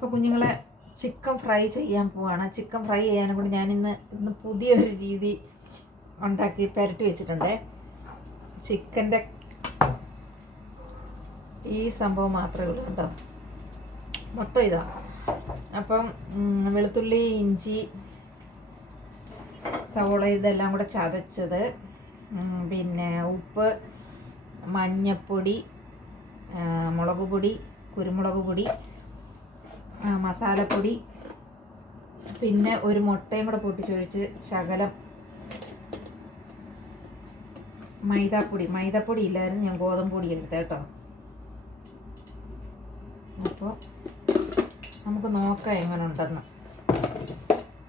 അപ്പോൾ കുഞ്ഞുങ്ങളെ chicken fry ചെയ്യാൻ പോവാണ്. ചിക്കൻ ഫ്രൈ ചെയ്യാനും കൂടി ഞാൻ ഇന്ന് പുതിയൊരു രീതി ഉണ്ടാക്കി പുരട്ടി വെച്ചിട്ടുണ്ട്. ചിക്കന്റെ ഈ സംഭവം മാത്രമേ ഉള്ളൂ കേട്ടോ. മൊത്തം ഇതാ. അപ്പം വെളുത്തുള്ളി ഇഞ്ചി സവോള ഇതെല്ലാം കൂടെ ചതച്ചത് പിന്നെ ഉപ്പ് മഞ്ഞപ്പൊടി മുളക് പൊടി കുരുമുളക് പൊടി മസാലപ്പൊടി പിന്നെ ഒരു മുട്ടയും കൂടെ പൊട്ടിച്ചൊഴിച്ച് ശകലം മൈദാപ്പൊടി. മൈദാപ്പൊടി ഇല്ലായിരുന്നു ഞാൻ ഗോതമ്പ് പൊടി എടുത്ത കേട്ടോ. അപ്പോൾ നമുക്ക് നോക്കാം എങ്ങനെ ഉണ്ടെന്ന്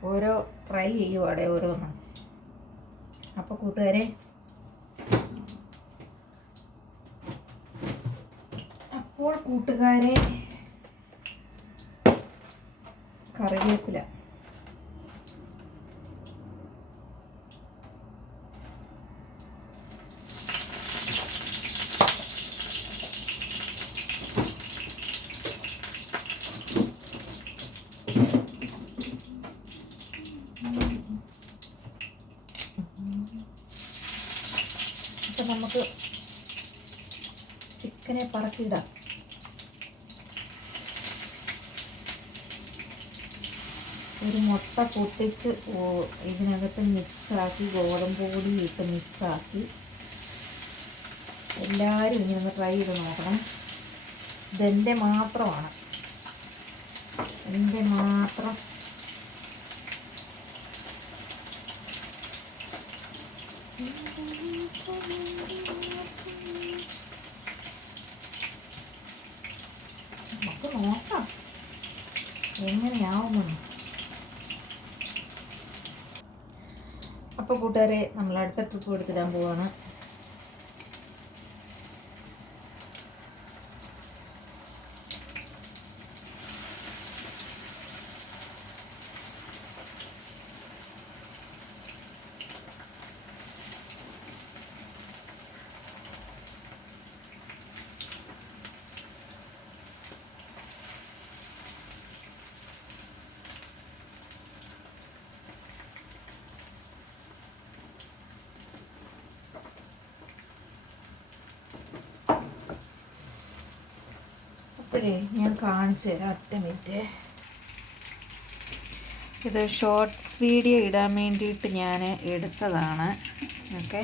ഓരോ ട്രൈ ചെയ്യുവാടെ ഓരോന്ന്? അപ്പോൾ കൂട്ടുകാരെ അപ്പോൾ കൂട്ടുകാരെ കറിവേപ്പില. നമുക്ക് ചിക്കനെ പറക്കിയിടാം. ഒരു മുട്ട പൊട്ടിച്ച് ഇതിനകത്ത് മിക്സാക്കി ഗോതമ്പ് പൊടി ഇട്ട് മിക്സാക്കി. എല്ലാവരും ഇങ്ങനെ ഒന്ന് ട്രൈ ചെയ്ത് നോക്കണം. ഇതെന്റെ മാത്രമാണ്. എന്റെ മാത്രം. നമുക്ക് നോക്കാം. എങ്ങനെയാവുമെന്ന്. അപ്പോൾ കൂട്ടുകാരെ നമ്മൾ അടുത്ത ട്രിപ്പ് എടുത്തിടാൻ പോവാണ്. അപ്പോഴേ ഞാൻ കാണിച്ചു തരാം ഒറ്റ മിനിറ്റ്. ഇത് ഷോർട്ട്സ് വീഡിയോ ഇടാൻ വേണ്ടിയിട്ട് ഞാൻ എടുത്തതാണ്. ഓക്കെ.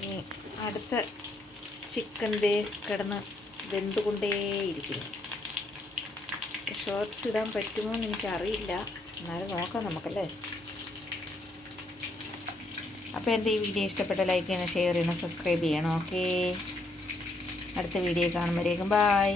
ഇനി അടുത്ത ചിക്കൻ ദേ കിടന്ന് വെന്തുകൊണ്ടേയിരിക്കുന്നു. ഷോർട്സ് ഇടാൻ പറ്റുമോ എന്ന് എനിക്കറിയില്ല. എന്നാലും നോക്കാം നമുക്കല്ലേ? അപ്പോൾ എന്റെ ഈ വീഡിയോ ഇഷ്ടപ്പെട്ട ലൈക്ക് ചെയ്യണം ഷെയർ ചെയ്യണം സബ്സ്ക്രൈബ് ചെയ്യണം. ഓക്കേ അടുത്ത വീഡിയോ കാണുമ്പോഴേക്കും ബായ്